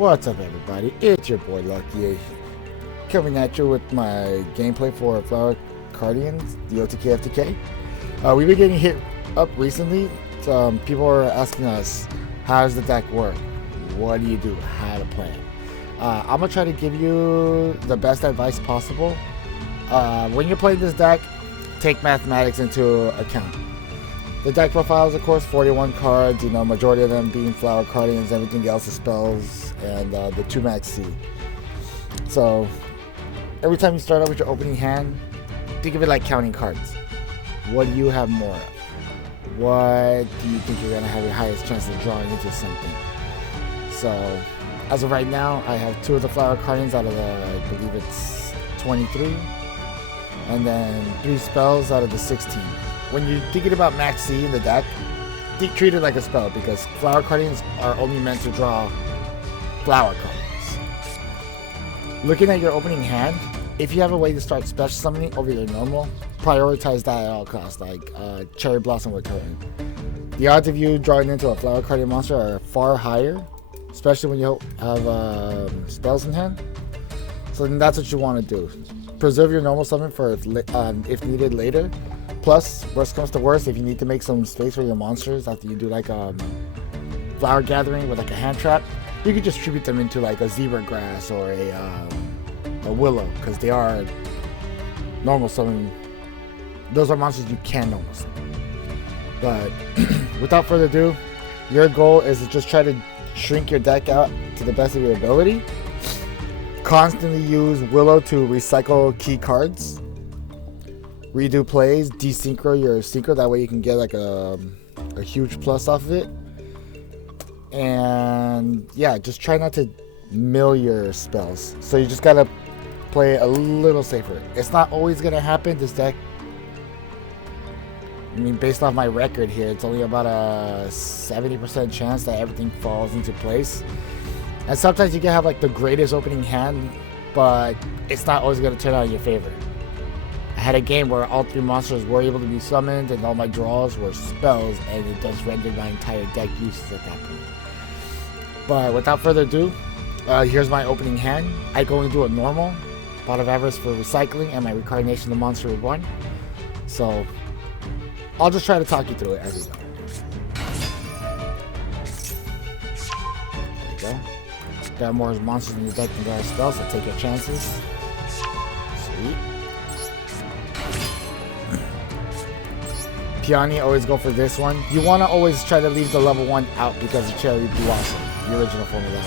What's up, everybody? It's your boy Lucky, coming at you with my gameplay for Flower Cardians, the OTK FTK. We've been getting hit up recently. People are asking us, how does the deck work? What do you do? How to play it? I'm gonna try to give you the best advice possible. When you're playing this deck, take mathematics into account. The deck profiles, of course, 41 cards, majority of them being Flower Cardians, everything else is spells, and the 2 maxx. So, every time you start out with your opening hand, think of it like counting cards. What do you have more of? What do you think you're going to have your highest chance of drawing into something? So, as of right now, I have 2 of the Flower Cardians out of the, I believe it's 23, and then 3 spells out of the 16. When you're thinking about maxx in the deck, treat it like a spell, because Flower Cardians are only meant to draw Flower Cardians. Looking at your opening hand, if you have a way to start special summoning over your normal, prioritize that at all costs, like Cherry Blossom Return. The odds of you drawing into a Flower Cardian monster are far higher, especially when you have spells in hand. So then that's what you want to do. Preserve your normal summon for if needed later. Plus, worst comes to worst, if you need to make some space for your monsters after you do like flower gathering with like a hand trap, you could just tribute them into like a zebra grass or a willow, because they are normal summon. Those are monsters you can normal summon. But without further ado, your goal is to just try to shrink your deck out to the best of your ability. Constantly use Willow to recycle key cards. Redo plays, desynchro your synchro, that way you can get like a huge plus off of it. And yeah, just try not to mill your spells. So you just gotta play a little safer. It's not always gonna happen. This deck, I mean, based off my record here, it's only about a 70% chance that everything falls into place. And sometimes you can have like the greatest opening hand, but it's not always gonna turn out in your favor. I had a game where all 3 monsters were able to be summoned and all my draws were spells, and it just rendered my entire deck useless at that point. But without further ado, here's my opening hand. I go and do a normal, pot of avarice for recycling, and my reincarnation of the monster with 1. So I'll just try to talk you through it as we go. There you go. There are more monsters in your deck than there are spells, so take your chances. Sweet. Peony, always go for this one. You want to always try to leave the level 1 out because of Cherry Blossom, the original form of that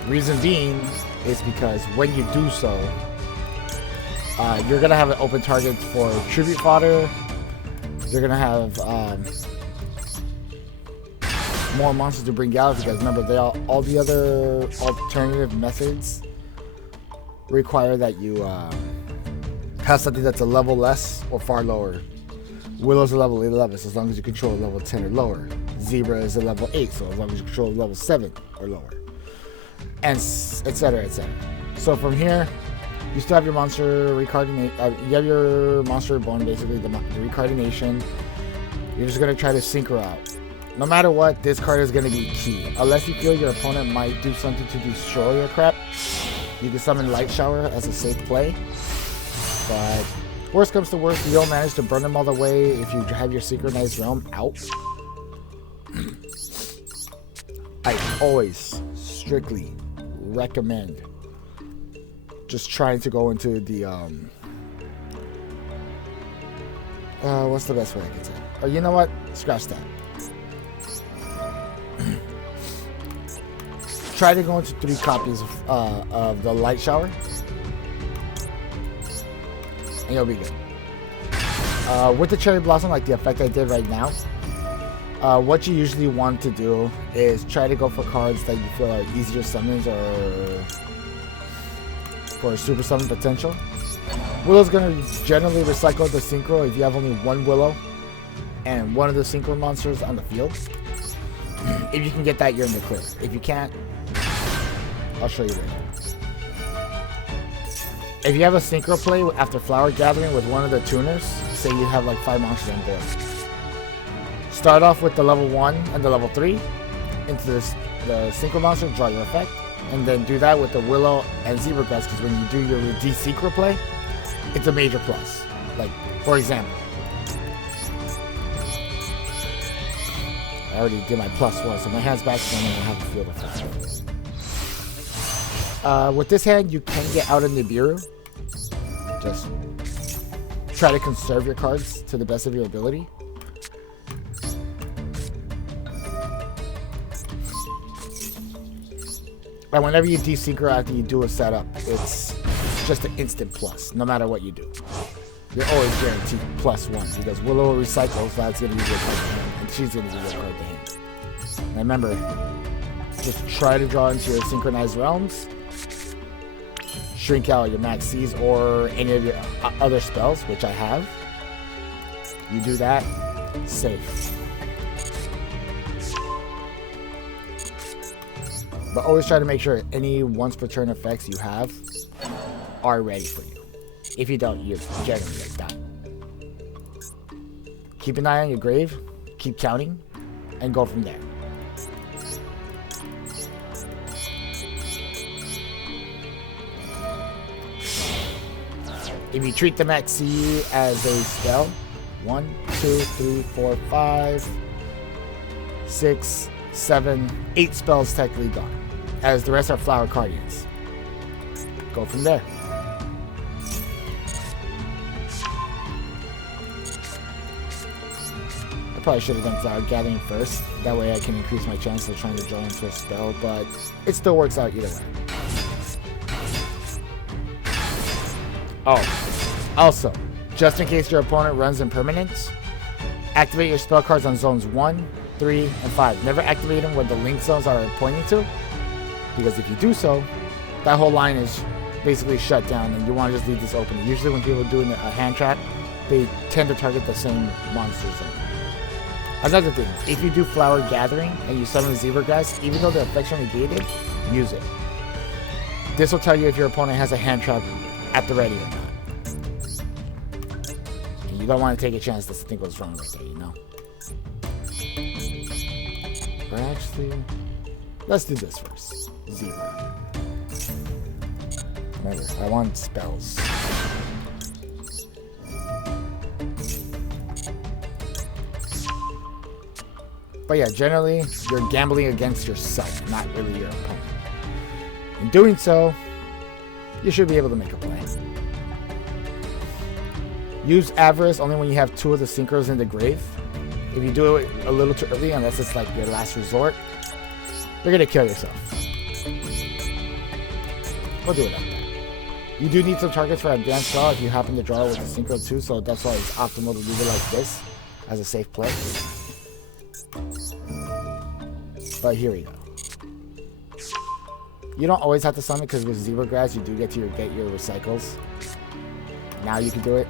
one. Reason being is because when you do so, you're going to have an open target for tribute fodder. You're going to have more monsters to bring out, because remember, all the other alternative methods require that you have something that's a level less or far lower. Willow's a level 11, so as long as you control a level 10 or lower. Zebra is a level 8, so as long as you control a level 7 or lower. And etc, etc. So from here, you still have your monster reincarnation. You have your monster reborn, basically the reincarnation. You're just gonna try to synchro out. No matter what, this card is gonna be key. Unless you feel your opponent might do something to destroy your crap, you can summon Light Shower as a safe play. But worst comes to worst, you'll manage to burn them all the way if you have your Synchronized Realm out. I always strictly recommend just trying to go into the what's the best way I can say? Oh, you know what? Scratch that. Try to go into 3 copies of the Light Shower, and you'll be good. With the Cherry Blossom, like the effect I did right now, what you usually want to do is try to go for cards that you feel are easier summons or for super summon potential. Willow's going to generally recycle the synchro if you have only 1 Willow and 1 of the synchro monsters on the field. If you can get that, you're in the clear. If you can't, I'll show you later. If you have a synchro play after flower gathering with 1 of the tuners, say you have like 5 monsters on board, start off with the level 1 and the level 3, into the Synchro Monster, draw your effect, and then do that with the Willow and Zebra Grass, because when you do your de-synchro play, it's a major plus. Like, for example, I already did my +1, so my hand's back, so I'm going to have a field effect. With this hand, you can get out of Nibiru. Just try to conserve your cards to the best of your ability. And whenever you de-synchro after you do a setup, it's just an instant plus, no matter what you do. You're always guaranteed +1, because Willow recycles, that's going to be your card to hand, and she's going to be your card to hand. And remember, just try to draw into your synchronized realms, shrink out your maxx or any of your other spells, which I have. You do that, safe. But always try to make sure any once per turn effects you have are ready for you. If you don't, you're generally like that. Keep an eye on your grave, keep counting, and go from there. If you treat the maxx as a spell, 1, 2, 3, 4, 5, 6, 7, 8 spells technically gone, as the rest are flower Cardians. Go from there. I probably should have done flower gathering first, that way I can increase my chance of trying to draw into a spell, but it still works out either way. Oh, also, just in case your opponent runs impermanence, activate your spell cards on zones 1, 3, and 5. Never activate them where the link zones are pointing to, because if you do so, that whole line is basically shut down and you want to just leave this open. Usually when people are doing a hand trap, they tend to target the same monster zone. Another thing, if you do flower gathering and you summon Zebra Grass, even though the effects are negated, use it. This will tell you if your opponent has a hand trap at the ready or not. And you don't want to take a chance that something goes wrong right there, you know? Or actually, let's do this first. Zebra. Remember, I want spells. But yeah, generally, you're gambling against yourself, not really your opponent. In doing so, you should be able to make a play. Use Avarice only when you have 2 of the synchros in the grave. If you do it a little too early, unless it's like your last resort, you're gonna kill yourself. We'll do it like that. You do need some targets for advanced spell if you happen to draw with the synchro too, so that's why it's optimal to leave it like this as a safe play. But here we go. You don't always have to summon because with Zebra Grass you do get your recycles. Now you can do it.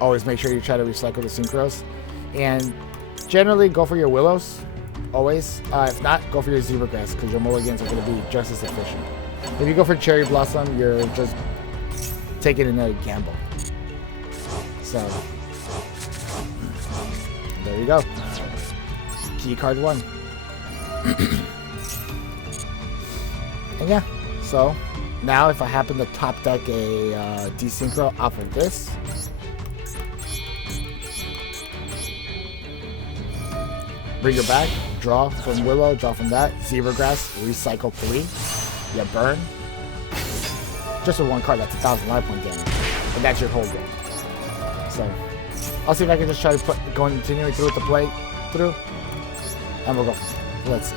Always make sure you try to recycle the synchros. And generally go for your Willows. Always. If not, go for your Zebra Grass because your mulligans are going to be just as efficient. If you go for Cherry Blossom, you're just taking another gamble. So, there you go. Key card 1. And yeah, so now if I happen to top deck a desynchro off of this, bring her back, draw from Willow, draw from that, Zebra Grass, recycle 3, you burn. Just with 1 card, that's 1,000 life point damage, and that's your whole game. So I'll see if I can just try to continue through with the play through, and we'll go from there. Let's see.